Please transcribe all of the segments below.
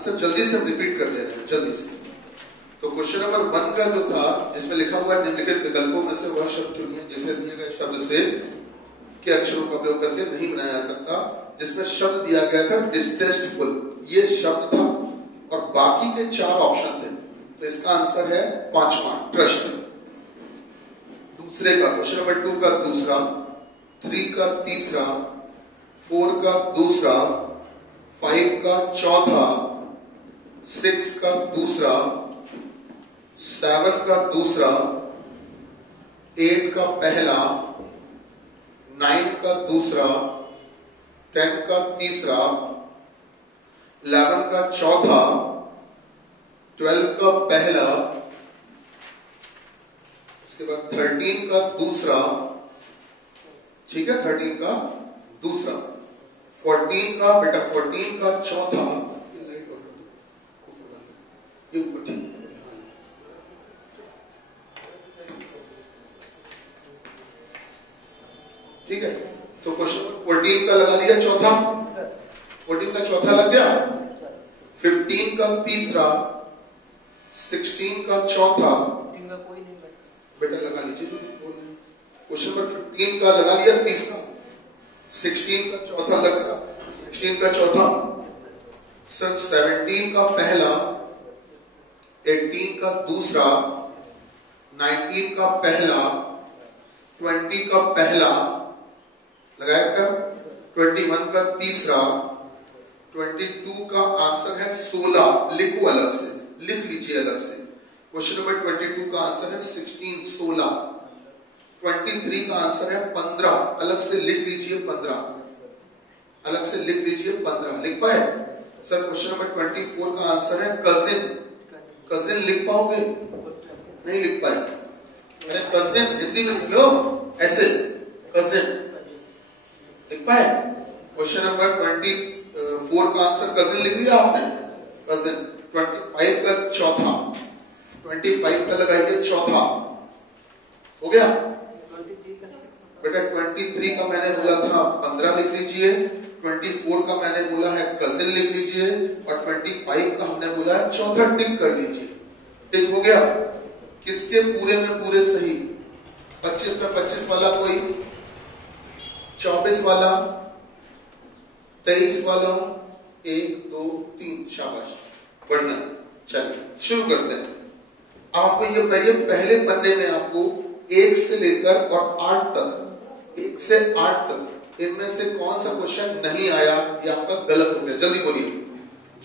Answer जल्दी से हम रिपीट कर दे रहे हैं, जल्दी से। तो क्वेश्चन नंबर 1 का जो था, जिसमें लिखा हुआ है निम्नलिखित विकल्पों में से वह शब्द चुनिए जिसे दिए गए शब्द से के अक्षरों का प्रयोग करके नहीं बनाया जा सकता। जिसमें शब्द दिया गया था डिस्टेस्टफुल, ये शब्द था और बाकी के 4 ऑप्शन थे। तो इसका आंसर है 5वां, ट्रस्ट। दूसरे का क्वेश्चन नंबर 2 का दूसरा, 3 का तीसरा, 4 का दूसरा, 5 का चौथा, 6 का दूसरा, 7 का दूसरा, 8 का पहला, 9 का दूसरा, 10 का तीसरा, 11 का चौथा, 12 का पहला, उसके बाद 13 का दूसरा, ठीक है, 13 का दूसरा, 14 का बेटा 14 का चौथा, ये ऊपर ठीक, ठीक है। तो क्वेश्चन 14 का लगा दिया चौथा, 14 का चौथा लग गया, 15 का तीसरा, 16 का चौथा, बेटा लगा लीजिए जो बोल रहे हैं। क्वेश्चन नंबर 15 का लगा लिया तीसरा, 16 का चौथा लग गया, 16 का चौथा, सर 17 का पहला, 18 का दूसरा, 19 का पहला, 20 का पहला लगाया बेटा, 21 का तीसरा, 22 का आंसर है 16, लिखो अलग से, लिख लीजिए अलग से। क्वेश्चन नंबर 22 का आंसर है 16, 16। 23 का आंसर है 15, अलग से लिख लीजिए 15, अलग से लिख लीजिए 15, लिख पाए सर? क्वेश्चन नंबर 24 का आंसर है कजिन, कजिन लिख पाओगे? नहीं लिख पाए, अरे कजिन हिंदी में लिख लो ऐसे, कजिन लिख पाए? क्वेश्चन नंबर 24 का आंसर कजिन लिख लिया आपने, कजिन। 25 का चौथा, 25 का लगाइए चौथा, हो गया बेटा। 23 का मैंने बोला था 15 लिख लीजिए, 24 का मैंने बोला है कजिन लिख लीजिए, और 25 का हमने बोला है चौथा, टिक कर लीजिए। टिक हो गया? किसके पूरे में पूरे सही? 25 में 25 वाला कोई, 24 वाला, 23 वाला, 1 2 3, शाबाश, बढ़िया। चलिए शुरू करते हैं। आपको ये बताइए, पहले पन्ने में आपको 1 से लेकर और 8 तक, 1 से 8 तक, इनमें से कौन सा क्वेश्चन नहीं आया या आपका गलत हो गया? जल्दी बोलिए,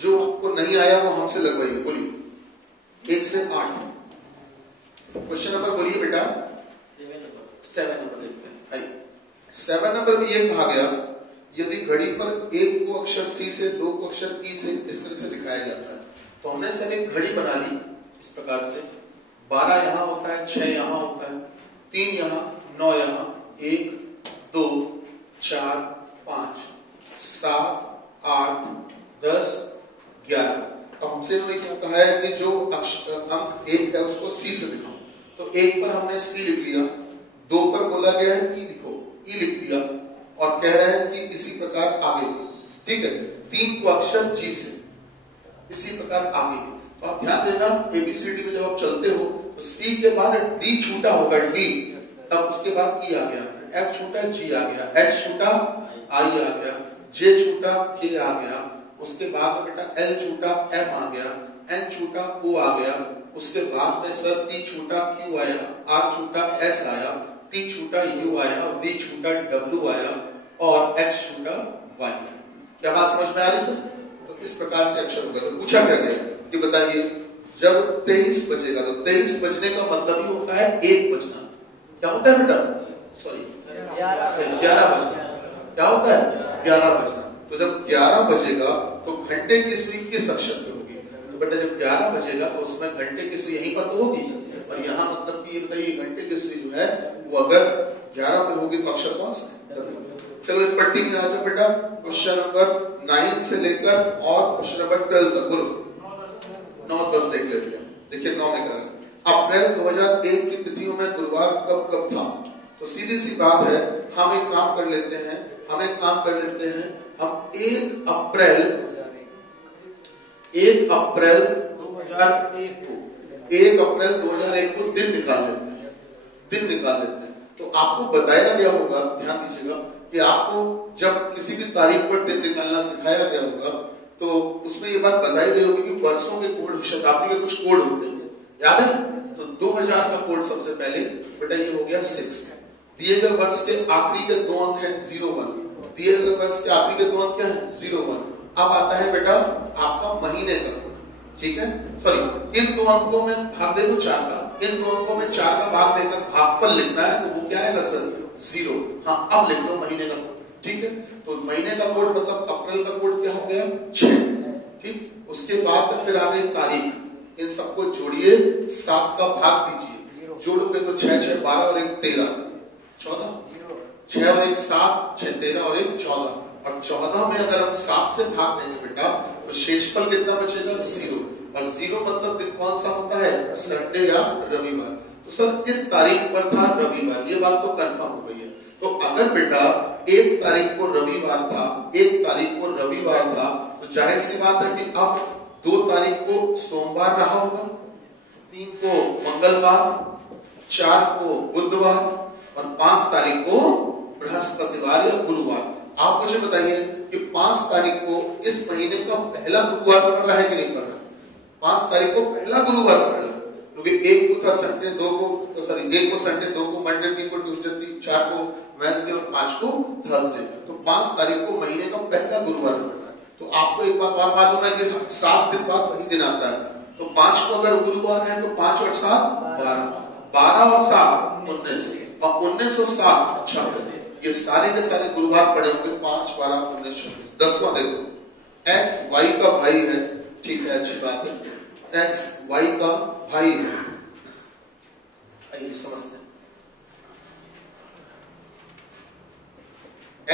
जो आपको नहीं आया वो हमसे लगवाइए, बोलिए। 1 से 8 क्वेश्चन नंबर बोलिए बेटा। 7 नंबर देखते हैं। आइए 7 नंबर में ये कहा गया, यदि घड़ी पर 1 को अक्षर सी से, 2 को अक्षर ई से इस तरह से दिखाया जाता है, तो हमने सर एक घड़ी बना ली इस प्रकार से, 12 यहां होता है, 6 यहां होता है, 3 यहां, 9 यहां, 1 2 4 5 7 8 10 11। तो हमसे उन्होंने क्या कहा है कि जो अंक 1 है उसको सी से दिखाओ। तो 1 पर हमने सी लिख लिया, 2 पर बोला गया है ई लिखो, ई लिख दिया, और कह रहे हैं कि इसी प्रकार आगे, ठीक है। 3 को अक्षर जी से इसी प्रकार आगे। तो आप ध्यान देना, एबीसीडी में जब आप चलते हो तो सी के बाद डी छूटा होगा, डी, तब उसके बाद ई आ गया, एफ छूटा जी आ गया, एच छूटा आई आ गया, जे छूटा के आ गया, उसके बाद बेटा एल छूटा एम आ गया, एन छूटा ओ आ गया, उसके बाद में सर पी छूटा क्यू आया, आर छूटा एस आया, टी छूटा यू आया, वी छूटा डब्ल्यू आया, और एक्स छूटा वाई। क्या बात समझ में आ रही सर? तो इस प्रकार से अक्षर होगा। तो पूछा क्या गया कि बताइए, जब 23 बजेगा, तो 23 बजने का मतलब ही होता है 1 बजना। क्या होता है बेटा? सॉरी 11 बजना। क्या होता है? 11 बजना। तो जब 11 बजेगा तो घंटे की सुई किस अक्षर पे होगी? तो बेटा जब 11 बजेगा तो उसमें घंटे की सुई यहीं पर तो होगी, और यहाँ मतलब कि ये बताइए घंटे की सुई जो है वो अगर 11 पे होगी तो अक्षर कौन सा है? चलो इस पट्टी में आ जाओ बेटा। क्वेश्चन नंबर 9 से लेकर और क्वेश्चन नंबर 12 तक, बोलो 9 10 देख लेते हैं। देखिए 9 में कहा, अप्रैल 2001 की तिथियों में गुरुवार कब कब था? तो सीधी सी बात है, हम एक काम कर लेते हैं, हम 1 अप्रैल 1 अप्रैल 2001 को 1 अप्रैल 2001 को दिन निकाल लेते हैं, दिन निकाल लेते हैं। तो आपको बताया गया होगा, ध्यान दीजिएगा कि आपको जब किसी भी तारीख पर दिन निकालना सिखाया गया होगा तो उसमें ये बात बताई गई होगी कि वर्षों के कोड, शताब्दी के कुछ कोड होते हैं, याद है? तो 2000 का कोड सबसे पहले बेटा ये हो गया 6। दिए गए वर्ष के आखिरी के 2 अंक है 01, दिए गए वर्ष के आखिरी के 2 अंक क्या है 01। अब आता है बेटा आपका महीने का कोड, ठीक है? सॉरी, इन 2 अंकों में भाग दे दो 4 का, इन 2 अंकों में 4 का भाग देकर भागफल लिखना है, तो वो क्या आएगा सर 0। हाँ, अब लिख लो महीने का कोड, ठीक है? तो महीने का कोड मतलब अप्रैल का कोड क्या हो गया 6, ठीक? उसके बाद में फिर आ गई तारीख, इन सबको जोड़िए, 7 का भाग दीजिए, जोड़ोगे तो 6 6 12 और 1 13 14, 6 और 1 7, 6 13 और 1 14, और 14 में अगर हम 7 से भाग देंगे बेटा तो शेषफल कितना बचेगा 0, और 0 मतलब दिन कौन सा होता है संडे या रविवार। तो सर इस तारीख पर था रविवार, ये बात तो कंफर्म हो गई है। तो अगर बेटा 1 तारीख को रविवार था, 1 तारीख को रविवार था, तो जाहिर सी बात है कि अब 2 तारीख को सोमवार रहा होगा, 3 को मंगलवार, 4 को बुधवार और 5 तारीख को बृहस्पतिवार या गुरुवार। आप मुझे बताइए कि 5 तारीख को इस महीने का पहला गुरुवार पड़ रहा है कि नहीं पड़ रहा? 5 तारीख को पहला गुरुवार पड़ रहा है, क्योंकि 1 को था संडे, 2 को सॉरी 1 को संडे, 2 को मंडे, 3 को ट्यूसडे, 4 को वेडनेसडे और 5 को थर्सडे। तो 5 तारीख को महीने का पहला गुरुवार पड़ रहा है। तो आपको एक बात और मालूम है कि 7 दिन बाद वही दिन आता है, तो 5 को अगर गुरुवार है तो 5 और 7 12, 12 और 7 19, और 19 और 7 26, ये सारे के सारे गुरुवार पड़े होंगे 5 12 19 26। 10वां देखो, x y का भाई है, ठीक है, अच्छी बात है, x y का भाई है। आइए समझते हैं,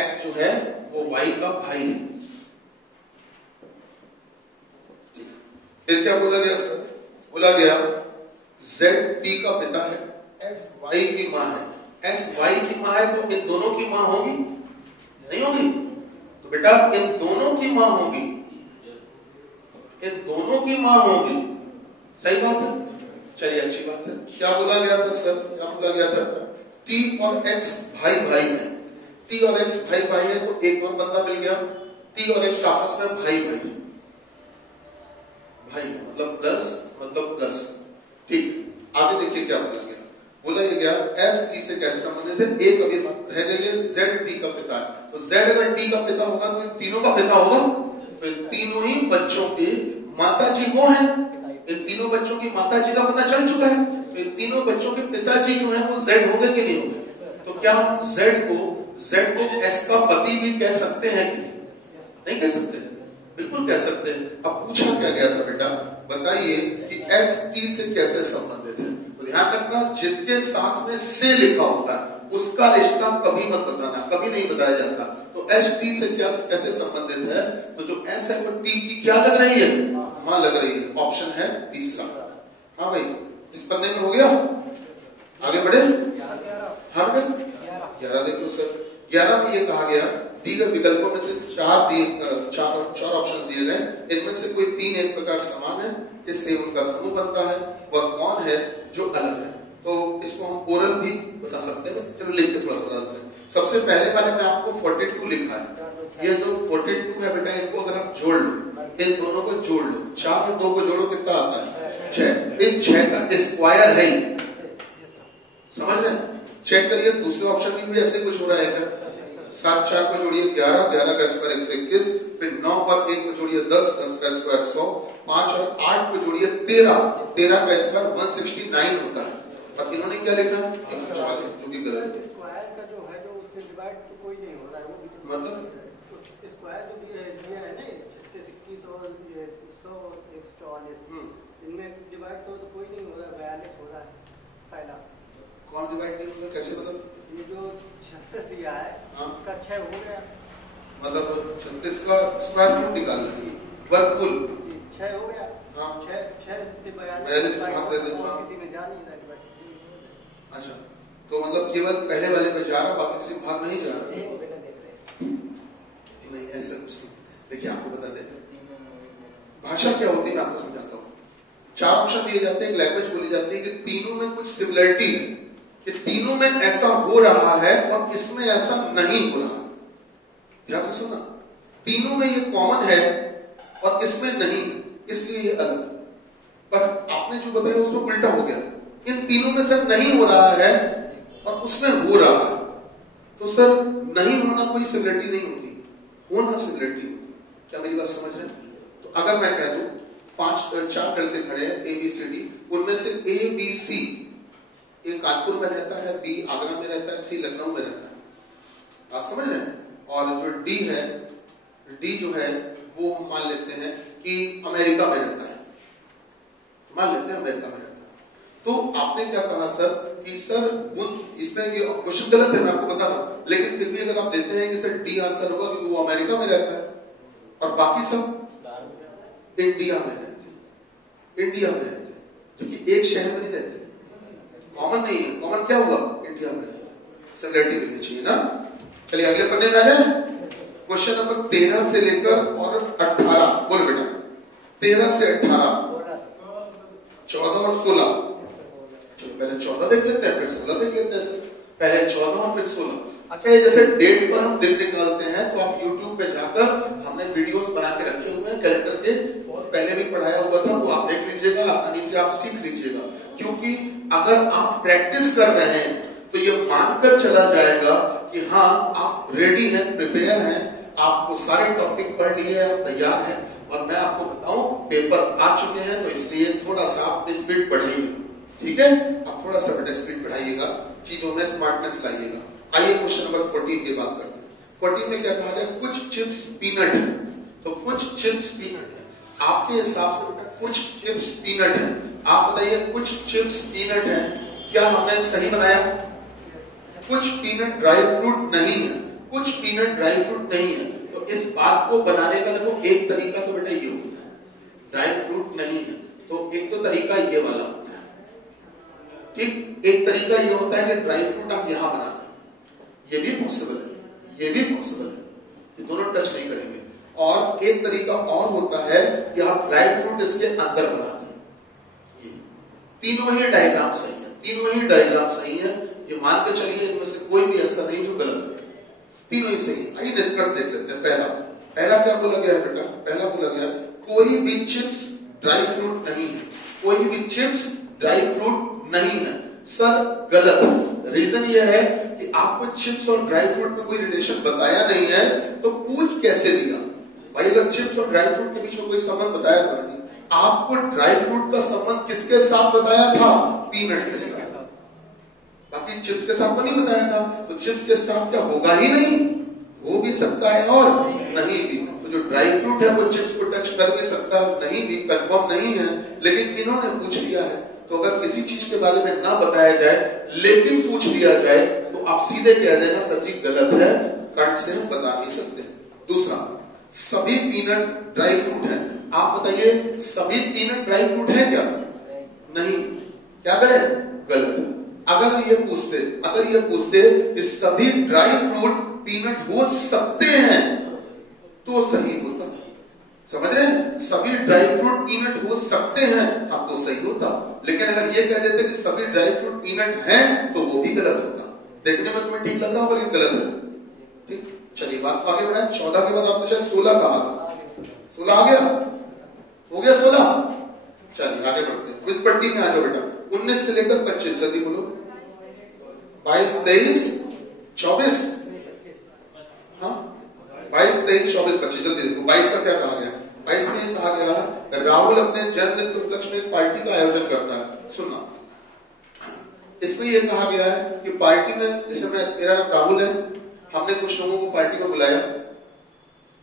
x जो है वो y का भाई है। फिर क्या बोला गया सर? बोला गया z t का पिता है, s y की मां है। s y की मां है तो इन दोनों की मां होगी नहीं होगी? तो बेटा इन दोनों की मां होगी, इन दोनों की मां होगी, सही बात है? चलिए अच्छी बात है। क्या बोला गया था सर? क्या बोला गया था? t और x भाई भाई है, t और x भाई भाई है, तो एक और बंदा मिल गया, t और x आपस में भाई भाई है, भाई मतलब प्लस, ठीक। आगे देखिए क्या बोला गया, बोला ये गया एस टी से कैसे संबंधित है? एक अभी रह गई है, जेड टी का पिता है, तो जेड अगर टी का पिता होगा तो तीनों का पिता होगा, तो तीनों ही बच्चों के माता जी वो हैं, इन तीनों बच्चों की माता जी का पता चल चुका है, तो इन तीनों बच्चों के पिताजी जो है वो जेड हो गए कि नहीं हो गए? तो क्या हम जेड को एस का पति भी कह सकते हैं कि नहीं कह सकते? बिल्कुल कह सकते हैं। अब पूछा क्या गया था बेटा, बताइए कि एस टी से कैसे संबंधित है? तो ध्यान रखना, जिसके साथ में से लिखा होता है उसका रिश्ता कभी मत बताना, कभी नहीं बताया जाता। तो एस टी से क्या कैसे संबंधित है? तो जो एस है वो टी की क्या लग रही है? मां लग रही है। ऑप्शन है तीसरा। हाँ भाई, इस पन्ने में हो गया, आगे बढ़े। हाँ बेटा 11 देख लो सर। 11 में ये कहा गया दी गए विकल्पों में से चार ऑप्शन दिए गए, इनमें से कोई 3 एक प्रकार समान है, इसलिए उनका समूह बनता है। वह कौन है जो अलग है? तो इसको हम ओरल भी बता सकते हैं, चलो लिख के थोड़ा सा बताते हैं। सबसे पहले वाले में आपको 42 लिखा है, ये जो 42 है बेटा, इनको अगर आप जोड़ लो, इन दोनों को जोड़ लो, 4 और 2 को जोड़ो कितना आता है? 6। इस 6 का स्क्वायर है, समझ रहे हैं? चेक करिए दूसरे ऑप्शन में भी ऐसे कुछ हो रहा है क्या? 7 4 को जोड़िए 11, 11 का स्क्वायर 121, फिर 9 और 1 को जोड़िए 10, 10 का स्क्वायर 100, 5 और 8 को जोड़िए 13, 13 का स्क्वायर 169 होता है। अब इन्होंने क्या लिखा? 140, जो कि गलत है। स्क्वायर का जो है जो उससे डिवाइड तो कोई नहीं हो रहा है, वो मतलब स्क्वायर जो भी है ना 36, 21 और 100 144, इनमें डिवाइड तो कोई नहीं हो रहा है, 42 हो रहा है पहला। कौन डिवाइड नहीं होगा? कैसे मतलब? ये जो 36 दिया है उसका 6 हो गया, मतलब 36 का स्क्वायर रूट निकालना, वर्गफुल 6 हो गया। हाँ 6 से 42 भाग दे देना, किसी में जा नहीं रहा। अच्छा, तो मतलब केवल पहले वाले पे जा रहा, बाकी किसी भाग नहीं जा रहा? नहीं, ऐसा कुछ नहीं। देखिए आपको बता दें, भाषा क्या होती है मैं आपको समझाता हूं। 4 ऑप्शन दिए जाते हैं, एक लैंग्वेज बोली जाती है कि तीनों में कुछ सिमिलरिटी है, कि तीनों में ऐसा हो रहा है और इसमें ऐसा नहीं हो रहा। ध्यान से सुना, तीनों में ये कॉमन है और इसमें नहीं, इसलिए ये अलग है। पर आपने जो बताया उसमें उल्टा हो गया, इन तीनों में सर नहीं हो रहा है और उसमें हो रहा है, तो सर नहीं होना कोई सिमिलरिटी नहीं होती, होना सिमिलरिटी होती। क्या मेरी बात समझ रहे हैं? तो अगर मैं कह दूं 4 लड़के खड़े हैं ABCD, उनमें से ABC ए कानपुर में रहता है, B आगरा में रहता है, C लखनऊ में रहता है, आप समझ रहे हैं? और जो D है, D जो है वो हम मान लेते हैं कि अमेरिका में रहता है, मान लेते हैं अमेरिका में रहता है। तो आपने क्या कहा सर कि सर इसमें ये क्वेश्चन गलत है, मैं आपको बता रहा हूं, लेकिन फिर भी अगर आप देते हैं कि सर डी आंसर होगा क्योंकि वो अमेरिका में रहता है और बाकी सब इंडिया में रहते हैं, इंडिया में रहते हैं, क्योंकि एक शहर में नहीं रहते, कॉमन नहीं है। कॉमन क्या हुआ? इंडिया में रहता है, सिमिलरिटी मिलनी चाहिए ना। चलिए अगले पन्ने में आ जाए, क्वेश्चन नंबर 13 से लेकर और 18, बोलो बेटा 13 से 18, 14 और 16। चलो पहले 14 देख लेते हैं, फिर 16 देख लेते हैं सर। पहले 14 और फिर 16। अच्छा, जैसे डेट पर हम दिन निकालते हैं तो आप YouTube पे जाकर हमने वीडियोस बना के रखे हुए हैं कैलेंडर के, बहुत पहले भी पढ़ाया हुआ था, वो आप देख लीजिएगा, आसानी से आप सीख लीजिएगा। क्योंकि अगर आप प्रैक्टिस कर रहे हैं तो ये मानकर चला जाएगा कि हाँ आप रेडी हैं, प्रिपेयर हैं, आपको सारे टॉपिक पढ़ लिए, आप तैयार हैं। और मैं आपको बताऊं पेपर आ चुके हैं, तो इसलिए थोड़ा सा आप स्पीड बढ़ाइएगा, ठीक है? आप थोड़ा सा बेटा स्पीड बढ़ाइएगा, चीजों में स्मार्टनेस लाइएगा। आइए क्वेश्चन नंबर 14 की बात करते हैं। 14 में क्या कहा गया? कुछ चिप्स पीनट है, तो कुछ चिप्स पीनट है, आपके हिसाब से बेटा कुछ चिप्स पीनट है, आप बताइए कुछ चिप्स पीनट है, क्या हमने सही बनाया? कुछ पीनट ड्राई फ्रूट नहीं है, कुछ पीनट ड्राई फ्रूट नहीं है। तो इस बात को बनाने का देखो एक तरीका तो बेटा ये होता है, ड्राई फ्रूट नहीं है तो एक तो तरीका ये वाला होता है, ठीक? एक तरीका ये होता है कि ड्राई फ्रूट आप यहां बनाते हैं, ये भी पॉसिबल है, ये भी पॉसिबल है, ये दोनों टच नहीं करेंगे। और एक तरीका और होता है कि आप ड्राई फ्रूट इसके अंदर बनाते हैं। ये तीनों ही डायग्राम सही है, तीनों ही डायग्राम सही है, ये मान के चलिए इनमें से कोई भी ऐसा नहीं जो गलत है, तीनों ही सही है। आइए निष्कर्ष देख लेते हैं। पहला क्या बोला गया है बेटा? पहला बोला गया कोई भी चिप्स ड्राई फ्रूट नहीं है, कोई भी चिप्स ड्राई फ्रूट नहीं है। सर गलत। रीजन ये है कि आपको चिप्स और ड्राई फ्रूट में कोई रिलेशन बताया नहीं है, तो पूछ कैसे दिया? भाई अगर चिप्स और ड्राई फ्रूट के बीच में कोई संबंध बताया था नहीं, आपको ड्राई फ्रूट का संबंध किसके साथ बताया था? पीनट के साथ, बाकी चिप्स के साथ तो नहीं बताया था। तो चिप्स के साथ क्या होगा ही नहीं, हो भी सकता है और नहीं भी। तो जो ड्राई फ्रूट है वो चिप्स को टच कर भी सकता है, नहीं भी, कंफर्म नहीं है, लेकिन इन्होंने पूछ लिया है। तो अगर किसी चीज के बारे में ना बताया जाए लेकिन पूछ लिया जाए तो आप सीधे कह देना सर जी गलत है, कट से हम बता नहीं सकते। दूसरा, सभी पीनट ड्राई फ्रूट है, आप बताइए सभी पीनट ड्राई फ्रूट है क्या? नहीं। क्या करें? गलत। अगर ये पूछते कि सभी ड्राई फ्रूट पीनट हो सकते हैं तो सही होता, समझ रहे हैं? सभी ड्राई फ्रूट पीनट हो सकते हैं अब तो सही होता, लेकिन अगर ये कह देते कि सभी ड्राई फ्रूट पीनट हैं तो वो भी गलत होता। देखने में तुम्हें ठीक लग रहा होगा लेकिन गलत है, ठीक? चलिए बात आगे बढ़ाएं। 14 के बाद आपने शायद 16 कहा था, 16 आ गया, हो गया 16। चलिए आगे बढ़ते हैं। इस पट्टी में आ जाओ बेटा, 19 से लेकर 25, जल्दी बोलो। 22, 23, 24, हाँ 22, 23, 24, 25, जल्दी देखो। 22 का क्या कहा गया? 22 में कहा गया राहुल अपने जन्मदिन के उपलक्ष्य में एक पार्टी का आयोजन करता है। सुनना, इसमें यह कहा गया है कि पार्टी में, जैसे मेरा नाम राहुल है, हमने कुछ लोगों को पार्टी में बुलाया,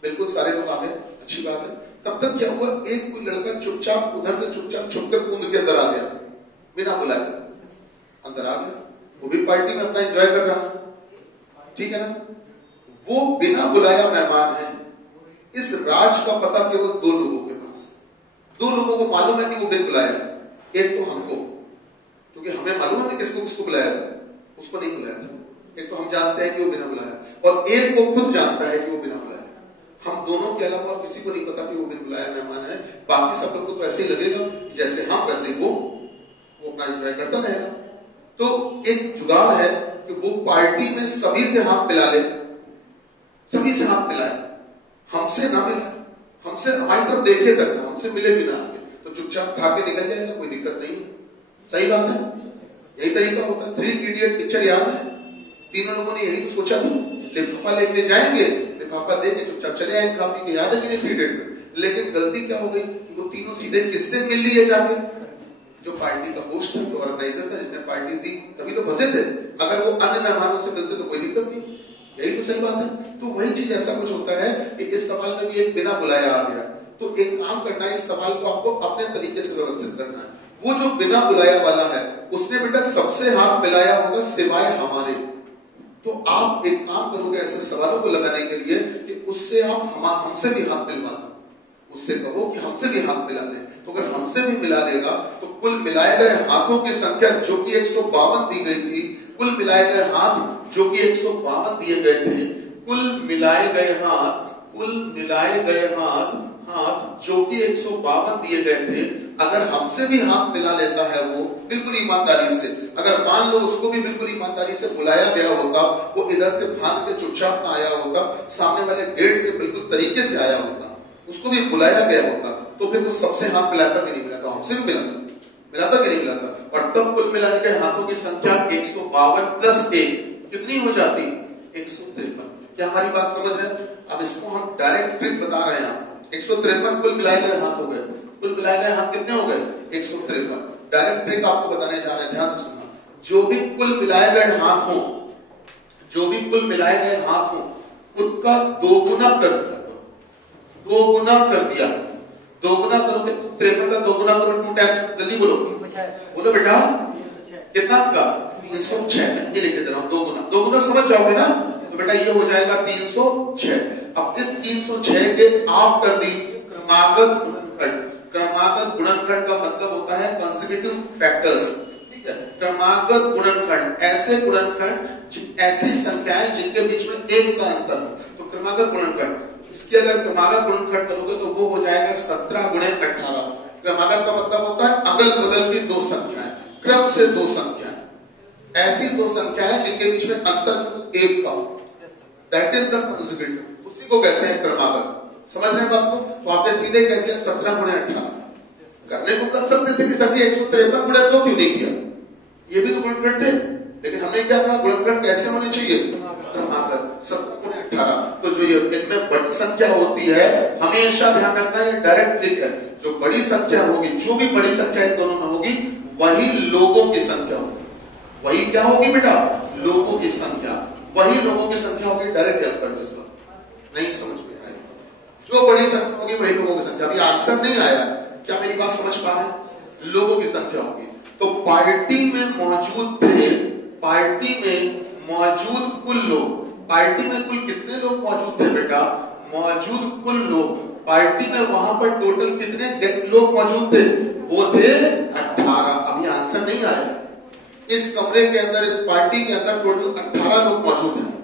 बिल्कुल सारे लोग आ गए, अच्छी बात है। तब तक क्या हुआ, एक कोई लड़का चुपचाप उधर से चुपचाप छुपकर कूद के अंदर आ गया, बिना बुलाए अंदर आ गया। वो भी पार्टी में अपना एंजॉय कर रहा है, ठीक है ना? वो बिना बुलाया मेहमान है। इस राज का पता केवल 2 लोगों के पास, 2 लोगों को मालूम है कि वो बिन बुलाया। एक तो हमको, क्योंकि हमें मालूम है किसको किसको बुलाया था, उसको नहीं बुलाया था। एक तो हम जानते हैं कि वो बिना बुलाया, और एक वो खुद जानता है कि वो बिना बुलाया। हम दोनों के अलावा किसी को नहीं पता कि वो बिन बुलाया मेहमान है। बाकी सब लोग को तो ऐसे ही लगेगा जैसे हम वैसे वो अपना एंजॉय करता रहेगा। तो एक जुगाड़ है कि वो पार्टी में सभी से हाथ मिला ले, सभी से हाथ मिलाए, हमसे ना मिलाए, हमसे हमारी तरफ देखे तक ना, हमसे मिले भी ना आगे, तो चुपचाप खा के निकल जाएगा, कोई दिक्कत नहीं है। सही बात है, यही तरीका होता है। 3 इडियट पिक्चर याद है? तीनों लोगों ने यही सोचा था, लिफाफा लेके जाएंगे, लिफाफा देके चुपचाप चले आएंगे खा पी के। याद है कि नहीं 3 इडियट में? लेकिन गलती क्या हो गई कि वो तीनों सीधे किससे मिल लिए जाके? जो पार्टी का होस्ट था, जो ऑर्गेनाइजर था, जिसने पार्टी दी, तभी तो फंसे थे। अगर वो अन्य मेहमानों से मिलते तो कोई दिक्कत नहीं। यही तो सही बात है। तो वही चीज ऐसा कुछ होता है कि इस सवाल में भी एक बिना बुलाया आ गया। तो एक काम करना है, इस सवाल को आपको अपने तरीके से व्यवस्थित करना है। वो जो बिना बुलाया वाला है, उसने बेटा सबसे हाथ मिलाया होगा सिवाय हमारे। तो आप एक काम करोगे ऐसे सवालों को लगाने के लिए कि उससे आप हमसे भी हाथ मिलवा दो, उससे कहो कि हमसे भी हाथ मिला दे। तो अगर हमसे भी मिला देगा तो कुल मिलाए गए हाथों की संख्या जो कि 152 दी गई थी, कुल मिलाए गए हाथ जो कि 152 दिए गए थे, कुल मिलाए गए हाथ जो कि 152 दिए गए थे, अगर हमसे भी हाथ मिला लेता है वो बिल्कुल ईमानदारी से, अगर मान लो उसको भी बिल्कुल ईमानदारी से बुलाया गया होता, वो इधर से भाग के चुपचाप ना आया होता, सामने वाले गेट से बिल्कुल तरीके से आया होता, उसको भी बुलाया गया होता, तो फिर वो सबसे हाथ मिलाता कि नहीं मिलाता? हमसे भी मिलाता कि नहीं मिलाता? और तब कुल मिलाने के हाथों की संख्या 152 प्लस 1 कितनी हो जाती? 153। क्या हमारी बात समझ रहे हैं? अब इसको हम डायरेक्ट ट्रिक बता रहे हैं आपको। 153 कुल मिलाए गए हाथ हो गए। कुल मिलाए गए हाथ कितने हो गए? 153। डायरेक्ट ट्रिक आपको बताने जा रहे हैं, ध्यान से सुनना। जो भी कुल मिलाए गए हाथ हो, जो भी कुल मिलाए गए हाथ हो, उसका दोगुना कर दिया। दोगुना कर दिया। दोगुना करोगे 53 का दोगुना करो 2 टाइम्स। जल्दी बोलो, बोलो बेटा कितना का? 306। ये लिखे दे रहा हूं, दोगुना समझ जाओगे ना? तो बेटा ये हो जाएगा 306। अब इस 306 के आप कर दी क्रमागत गुणनखंड। क्रमागत गुणनखंड का मतलब होता है कंसेक्यूटिव फैक्टर्स। ठीक है, क्रमागत गुणनखंड ऐसे गुणनखंड, ऐसी संख्याएं जिनके बीच में 1 का अंतर हो, तो क्रमागत गुणनखंड। इसके अगर क्रमागत गुणनखंड करोगे तो वो हो जाएगा 17 गुणे 18। क्रमागत का मतलब होता है अगल बगल की 2 संख्याएं, क्रम से 2 संख्याएं, ऐसी 2 संख्याएं जिनके बीच में अंतर 1 का हो, दैट इज द कंसेक्यूटिव, उसी को कहते हैं क्रमागत। समझ रहे हैं बात को? तो आपने सीधे कह दिया 17 गुणे 18। करने को कर सकते थे कि सर जी 153 गुणे 2 क्यों नहीं किया? ये भी तो गुणनखंड थे, लेकिन हमने क्या कहा? गुणनखंड कैसे होने चाहिए? क्रमागत। 17 गुणे 18। तो जो ये इनमें बड़ी संख्या होती है, हमेशा ध्यान रखना, ये डायरेक्ट ट्रिक है। जो बड़ी संख्या होगी, जो भी बड़ी संख्या इन दोनों में होगी, वही लोगों की संख्या होगी। वही क्या होगी बेटा? लोगों की संख्या। वही लोगों की संख्या होगी। डायरेक्ट याद कर दो इसका, नहीं समझ में आया? जो बड़ी संख्या होगी वही लोगों की संख्या। अभी आंसर नहीं आया, क्या मेरी बात समझ पा रहे हैं? लोगों की संख्या होगी। तो पार्टी में मौजूद थे, पार्टी में मौजूद कुल लोग, पार्टी में कुल कितने लोग मौजूद थे बेटा? मौजूद कुल लोग, पार्टी में वहां पर टोटल कितने लोग मौजूद थे? वो थे 18। अभी आंसर नहीं आया। इस कमरे के अंदर, इस पार्टी के अंदर टोटल 18 लोग मौजूद हैं।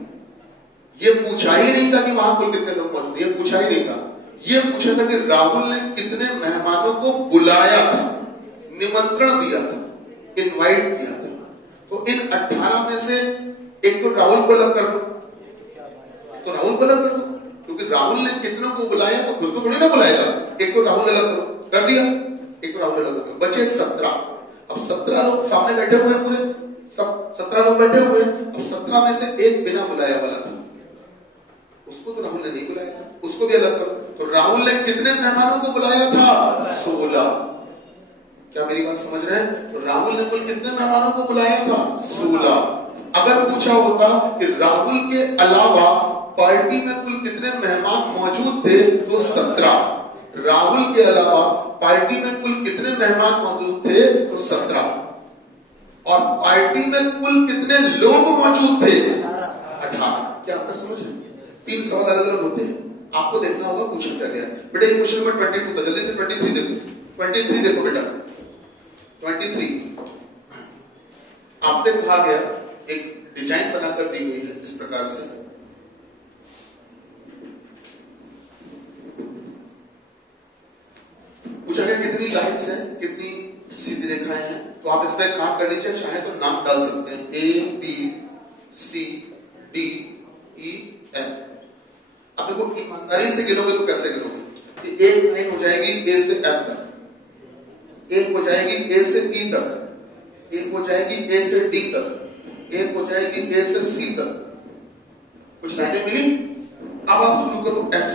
ये पूछा ही नहीं था कि वहां कुल कितने लोग मौजूद, ये पूछा ही नहीं था। ये पूछा था कि राहुल ने कितने मेहमानों को बुलाया था, निमंत्रण दिया था, इनवाइट किया था। तो इन 18 में से एक तो राहुल को अलग कर दो, तो राहुल को अलग कर दो, क्योंकि राहुल ने कितनों को बुलाया तो खुद को थोड़ी ना बुलाएगा। एक को राहुल अलग करो, कर दिया, एक को राहुल अलग करो, बचे 17। अब 17 लोग सामने बैठे हुए हैं, पूरे सब 17 लोग बैठे हुए हैं। अब 17 में से एक बिना बुलाया वाला था, उसको तो राहुल ने नहीं बुलाया था, उसको भी अलग करो। तो राहुल ने कितने मेहमानों को बुलाया था? 16। क्या मेरी बात समझ रहे हैं? तो राहुल ने कुल कितने मेहमानों को बुलाया था? 16। अगर पूछा होता कि राहुल के अलावा पार्टी में कुल कितने मेहमान मौजूद थे, तो 17। राहुल के अलावा पार्टी में कुल कितने मेहमान मौजूद थे, तो 17। और पार्टी में कुल कितने लोग मौजूद थे? 18। क्या अंतर समझ रहे हैं? 3 सवाल अलग अलग होते हैं, आपको देखना होगा पूछा क्या गया। बेटा ये क्वेश्चन नंबर 22 था, जल्दी से 23 देखो। 23 देखो बेटा, 23 आपसे कहा गया, एक डिजाइन बनाकर दी गई है इस प्रकार से। कितनी लाइन्स हैं, कितनी सीधी रेखाएं हैं, तो आप इसमें काम कर लीजिए, चाहे तो नाम डाल सकते हैं A B C D E F। अब देखो ईमानदारी से गिनोगे तो कैसे गिनोगे कि एक लाइन हो जाएगी A से F तक, एक हो जाएगी A से E तक, एक हो जाएगी A से D तक, एक हो जाएगी A से C तक। कुछ लाइनें मिली। अब आप शुरू करो F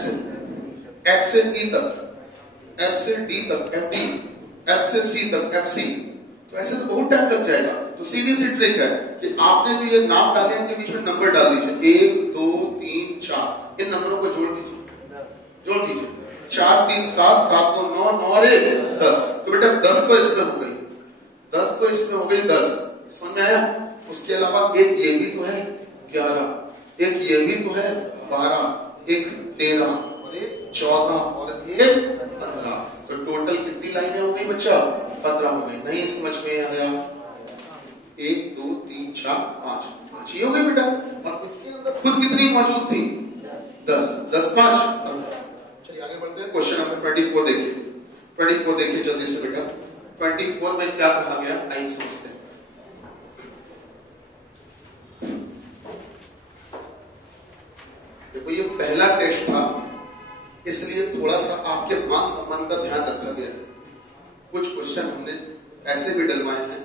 से E तक, F से D तक FD, F से C तक FC। तो ऐसे तो बहुत टाइम लग जाएगा। तो सीधी सी ट्रिक है कि आपने जो ये नाम डाले इनके बीच में नंबर डाल दीजिए, 1 2 3 4, इन नंबरों को जोड़ दीजिए 4 3 7 7 2 9 9 और 1 10। तो बेटा 10 तो इसमें हो गई, 10 तो इसमें हो गई 10, समझ में आया। उसके अलावा एक ये भी तो है 11, एक ये भी तो है 12, एक 13 और एक 14 और एक 15। तो टोटल कितनी लाइनें हो गई बच्चा? 15 हो गई। नहीं समझ में आया? 1 2 3 4 5 ही हो गए बेटा। और इसके अंदर खुद कितनी मौजूद थी? 10 10 5। चलिए आगे बढ़ते हैं। क्वेश्चन नंबर 24 देखिए, 24 देखिए जल्दी से बेटा। 24 में क्या कहा गया आइए समझते हैं। देखो ये पहला टेस्ट था, इसलिए थोड़ा सा आपके मान सम्मान का ध्यान रखा गया है। कुछ क्वेश्चन हमने ऐसे भी डलवाए हैं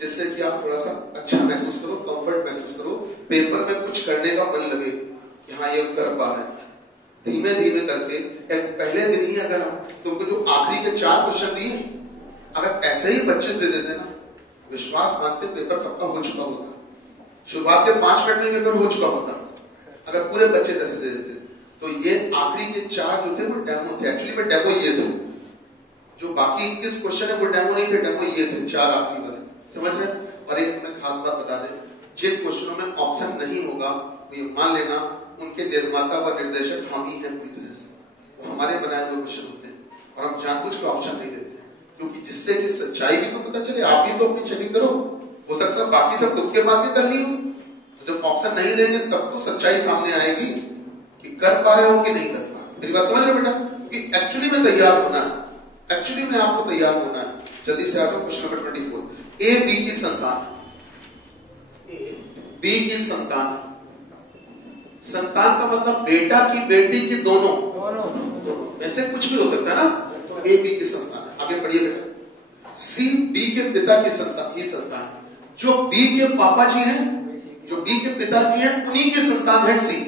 जिससे कि आप थोड़ा सा अच्छा महसूस करो, कंफर्ट महसूस करो, पेपर में कुछ करने का मन लगे कि हाँ ये कर पा रहे हैं। धीमे धीमे करके एक पहले दिन ही अगर हम तुमको जो आखिरी के 4 क्वेश्चन दिए, अगर ऐसे ही बच्चे दे देते ना, विश्वास मानते पेपर कब का हो चुका होता। शुरुआत के 5 मिनट में पेपर हो चुका होता अगर पूरे बच्चे जैसे दे देते। तो ये आखिरी के 4 जो थे वो डेमो थे। एक्चुअली में डेमो ये थे, जो बाकी 21 क्वेश्चन है वो डेमो नहीं थे, डेमो ये थे 4 आखिरी वाले, समझ रहे। और एक मैं खास बात बता दें, जिन क्वेश्चनों में ऑप्शन नहीं होगा तो ये मान लेना उनके निर्माता व निर्देशक हम ही हैं पूरी तरह से, वो हमारे बनाए हुए क्वेश्चन होते हैं और हम जानबूझ के ऑप्शन नहीं देते हैं, क्योंकि जिससे कि सच्चाई भी तो पता चले। आप भी तो अपनी चेकिंग करो, हो सकता है बाकी सब तुक्के मार के कर ली हो, तो जब ऑप्शन नहीं देंगे तब तो सच्चाई सामने आएगी कि कर पा रहे हो कि नहीं कर पा रहे। मेरी बात समझ रहे हो बेटा? कि एक्चुअली में तैयार होना है, एक्चुअली में आपको तैयार होना है। जल्दी से आ जाओ क्वेश्चन नंबर 24। ए बी की संतान, ए बी की संतान, संतान का मतलब बेटा की बेटी की दोनों, वैसे कुछ भी हो सकता है ना। तो ए बी की संतान है। आगे पढ़िए बेटा। सी बी के पिता की संतान, जो बी के पापा जी हैं, जो बी के पिताजी हैं उन्हीं की संतान है सी,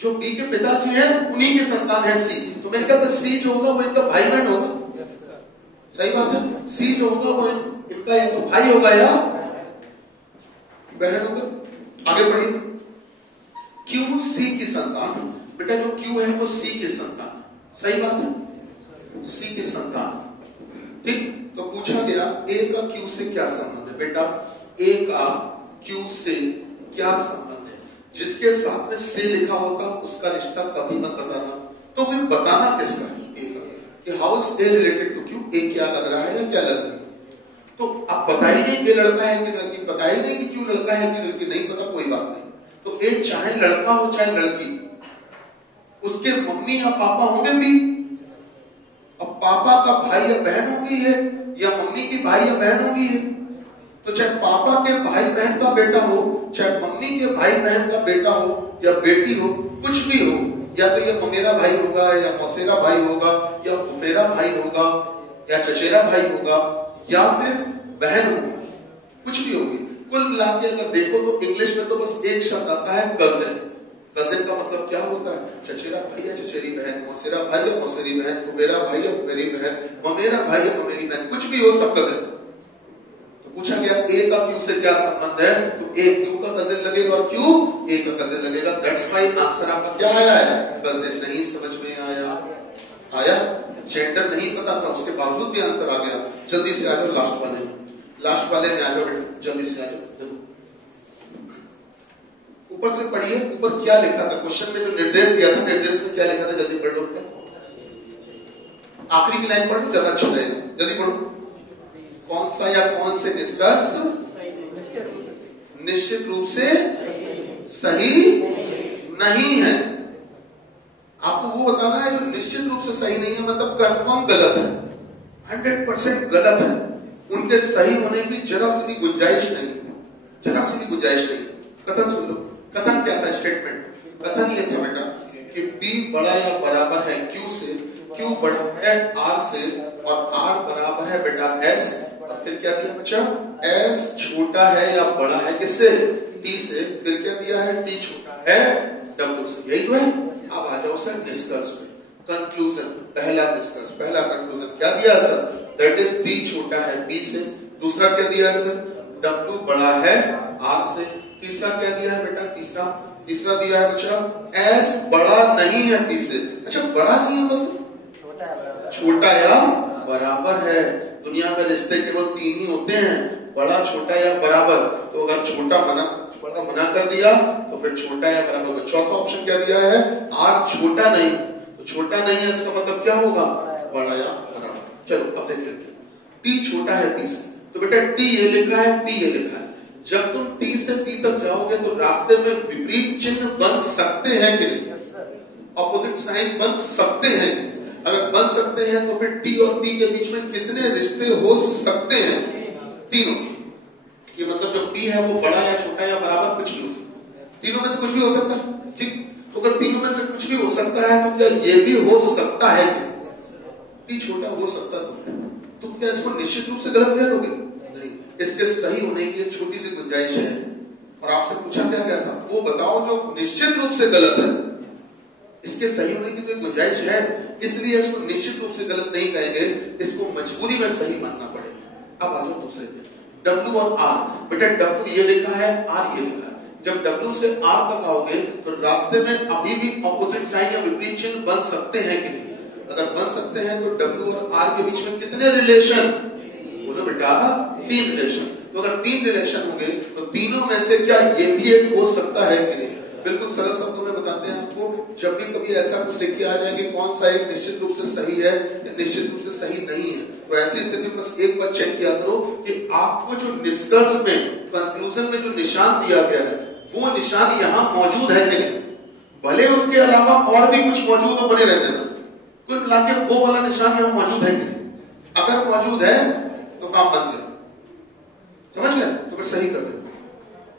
जो बी के पिताजी हैं उन्हीं की संतान है सी। तो मेरे ख्याल से सी जो होगा वो इनका भाई बहन होगा, सही बात है। सी जो होगा वो इनका या तो भाई होगा या बहन होगा। आगे बढ़िए। क्यू सी की संतान, बेटा जो क्यू है वो सी की संतान, सही बात है, सी की संतान। ठीक, तो पूछा गया ए का क्यू से क्या संबंध है। बेटा ए का क्यू से क्या संबंध है? जिसके साथ में से लिखा होता उसका रिश्ता कभी मत बताना। तो फिर बताना किसका है? ए का, कि how is A related to Q, A क्या लग रहा है या क्या लग रही है। तो आप बता ही नहीं कि लड़का है कि लड़की, बता ही नहीं कि क्यों लड़का है कि लड़की, नहीं पता कोई बात नहीं। तो ए चाहे लड़का हो चाहे लड़की, उसके मम्मी या पापा होंगे भी। अब पापा का भाई या बहन होगी है या मम्मी की भाई या बहन होगी है। तो चाहे पापा के भाई बहन का बेटा हो, चाहे मम्मी के भाई बहन का बेटा हो या बेटी हो, कुछ भी हो, या तो ये ममेरा भाई होगा या मौसेरा भाई होगा या फुफेरा भाई होगा या चचेरा भाई होगा या फिर बहन होगी, कुछ भी होगी। कुल मिला के अगर देखो तो इंग्लिश में तो बस एक शब्द आता है कजिन। कजिन का मतलब क्या होता है? चचेरा भाई या चचेरी बहन, मौसेरा भाई या मौसेरी बहन, फुफेरा भाई या फुफेरी बहन, ममेरा भाई या ममेरी बहन, कुछ भी हो सब कजिन। पूछा गया ए का क्यू से क्या संबंध है, तो ए क्यू का कजिन लगेगा और क्यू ए का कजिन लगेगा। दैट्स व्हाई आंसर आपका क्या आया है? कजिन। नहीं समझ में आया? जेंडर नहीं पता था उसके बावजूद भी आंसर आ गया। जल्दी से आ जाओ लास्ट वाले में, लास्ट वाले में आ जाओ बेटा, जल्दी से आ जाओ। ऊपर से पढ़िए, ऊपर क्या लिखा था क्वेश्चन में, जो निर्देश दिया था निर्देश में क्या लिखा था, जल्दी पढ़ लो बेटा। आखिरी की लाइन पढ़ लो, ज्यादा अच्छा रहेगा, जल्दी पढ़ो। कौन सा या कौन से निष्कर्ष निश्चित रूप से सही नहीं है। आपको वो बताना है जो निश्चित रूप से सही नहीं है, मतलब कंफर्म गलत है। 100% गलत है, उनके सही होने की जरा सी भी गुंजाइश नहीं, जरा सी भी गुंजाइश नहीं। कथन सुन लो, कथन क्या था, स्टेटमेंट, कथन ये था बेटा कि P बड़ा या बराबर है Q से, Q बड़ा है R से और R बराबर है बेटा S, और फिर क्या दिया बच्चा, S छोटा है या बड़ा है किससे, T से, फिर क्या दिया है, T छोटा है W से, यही तो है। अब आ जाओ सर निष्कर्ष पे, कंक्लूजन, पहला निष्कर्ष, पहला कंक्लूजन क्या दिया सर, दैट इज P छोटा है P से, दूसरा क्या दिया है सर, W बड़ा है R से, तीसरा क्या दिया है बेटा, तीसरा दिया है बच्चा S बड़ा नहीं है P से। अच्छा बड़ा नहीं है मतलब छोटा या बराबर है। दुनिया में रिश्ते केवल 3 ही होते हैं, बड़ा, छोटा या बराबर। तो अगर बड़ा मना कर दिया तो फिर छोटा या बराबर। चौथा ऑप्शन क्या दिया है, R छोटा नहीं, तो छोटा नहीं है इसका मतलब क्या होगा, बड़ा या बराबर। चलो अब देख लेते हैं, T छोटा है P से, तो बेटा T ये लिखा है, P ये लिखा है। जब तुम T से P तक जाओगे तो रास्ते में विपरीत चिन्ह बन सकते हैं कि नहीं, ऑपोजिट साइन बन सकते हैं। अगर बन सकते हैं तो फिर T और P के बीच में कितने रिश्ते हो सकते हैं, तीनों। ये मतलब जो P है वो बड़ा या छोटा या बराबर कुछ भी हो सकता है, तीनों में से कुछ भी हो सकता है, ठीक। तो अगर तीनों में से कुछ भी हो सकता है तो क्या ये भी हो सकता है कि P छोटा हो सकता तो है, तो क्या इसको निश्चित रूप से गलत कह दोगे, नहीं। इसके सही होने की एक छोटी सी गुंजाइश है, और आपसे पूछा क्या गया था, वो बताओ जो निश्चित रूप से गलत है। इसके सही होने की तो गुंजाइश है, इसलिए इसको निश्चित रूप से गलत नहीं कहेंगे, इसको मजबूरी में सही मानना पड़ेगा। अब आ जाओ दूसरे पे, W और R। बेटा W ये लिखा है, R ये लिखा है। जब W से R तक आओगे तो रास्ते में अभी भी ऑपोजिट साइन या विपरीत चिन्ह बन सकते हैं कि नहीं। अगर बन सकते हैं तो W और R के बीच में कितने रिलेशन, बोलो बेटा 3 रिलेशन। तो अगर 3 रिलेशन होंगे तो तीनों में से क्या ये भी एक हो सकता है कि नहीं। बिल्कुल सरल शब्दों में बताते हैं आपको, जब भी कभी ऐसा कुछ लिख के आ जाए कि कौन सा एक निश्चित रूप से सही है या निश्चित रूप से सही नहीं है, तो ऐसी स्थिति में बस एक बार चेक किया करो कि आपको जो निष्कर्ष में, कंक्लूजन में जो निशान दिया गया है वो निशान यहाँ मौजूद है कि नहीं। भले उसके अलावा और भी कुछ मौजूद हो, बने रहते हैं, कुल मिला के वो वाला निशान यहाँ मौजूद है कि नहीं। अगर मौजूद है तो काम बन गया, समझ गए, तो फिर सही कर दो।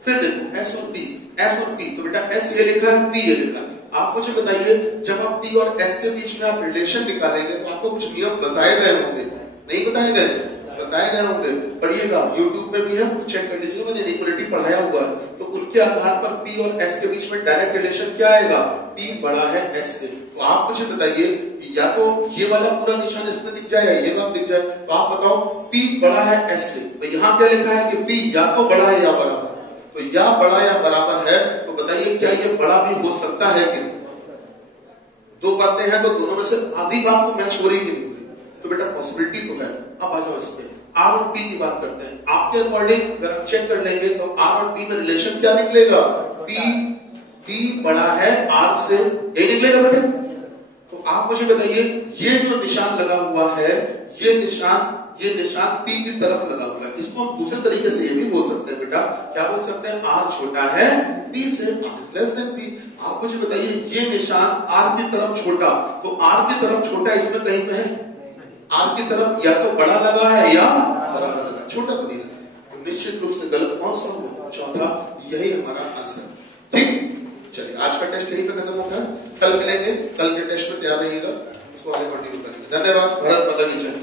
फिर देखो S और P, तो बेटा S ये लिखा है, P ये लिखा है। आप मुझे बताइए, जब आप P और S के बीच में आप रिलेशन निकालेंगे तो आपको कुछ नियम बताए गए होंगे, नहीं बताए गए, बताए गए होंगे, पढ़िएगा, YouTube में भी है, चेक कर लीजिए, मैंने इक्वलिटी पढ़ाया हुआ है। तो उनके आधार पर P और S के बीच में डायरेक्ट रिलेशन क्या आएगा, P बड़ा है S से। तो आप मुझे बताइए, या तो ये वाला पूरा निशान इसमें दिख जाए या ये वाला दिख जाए, तो आप बताओ P बड़ा है S से, तो यहाँ क्या लिखा है कि P या तो बड़ा है या बराबर। तो या बड़ा या बराबर है, तो बताइए क्या ये बड़ा भी हो सकता है कि नहीं। 2 बातें हैं तो दोनों में से आधी बात तो मैच हो रही कि नहीं हो रही, तो बेटा पॉसिबिलिटी तो है। अब आ जाओ इस पे, R और P की बात करते हैं। आपके अकॉर्डिंग अगर आप चेक कर लेंगे तो R और P में रिलेशन क्या निकलेगा, P बड़ा है R से, यही निकलेगा बेटे। तो आप मुझे बताइए, ये जो निशान लगा हुआ है, ये निशान P की तरफ लगा हुआ है। इसको हम दूसरे तरीके से ये भी बोल सकते हैं बेटा, क्या बोल सकते हैं, R छोटा है P से, R is less than P। आप मुझे बताइए, ये निशान R की तरफ छोटा, तो R की तरफ छोटा इसमें कहीं पे है, R की तरफ या तो बड़ा लगा है या बराबर लगा, छोटा तो नहीं लगा। तो निश्चित रूप से गलत कौन सा हुआ, चौथा, यही हमारा आंसर। ठीक, चलिए आज का टेस्ट यहीं पे खत्म होता है, कल मिलेंगे, कल के टेस्ट में तैयार रहिएगा, उसको आगे कंटिन्यू करेंगे। धन्यवाद, भारत माता की जय।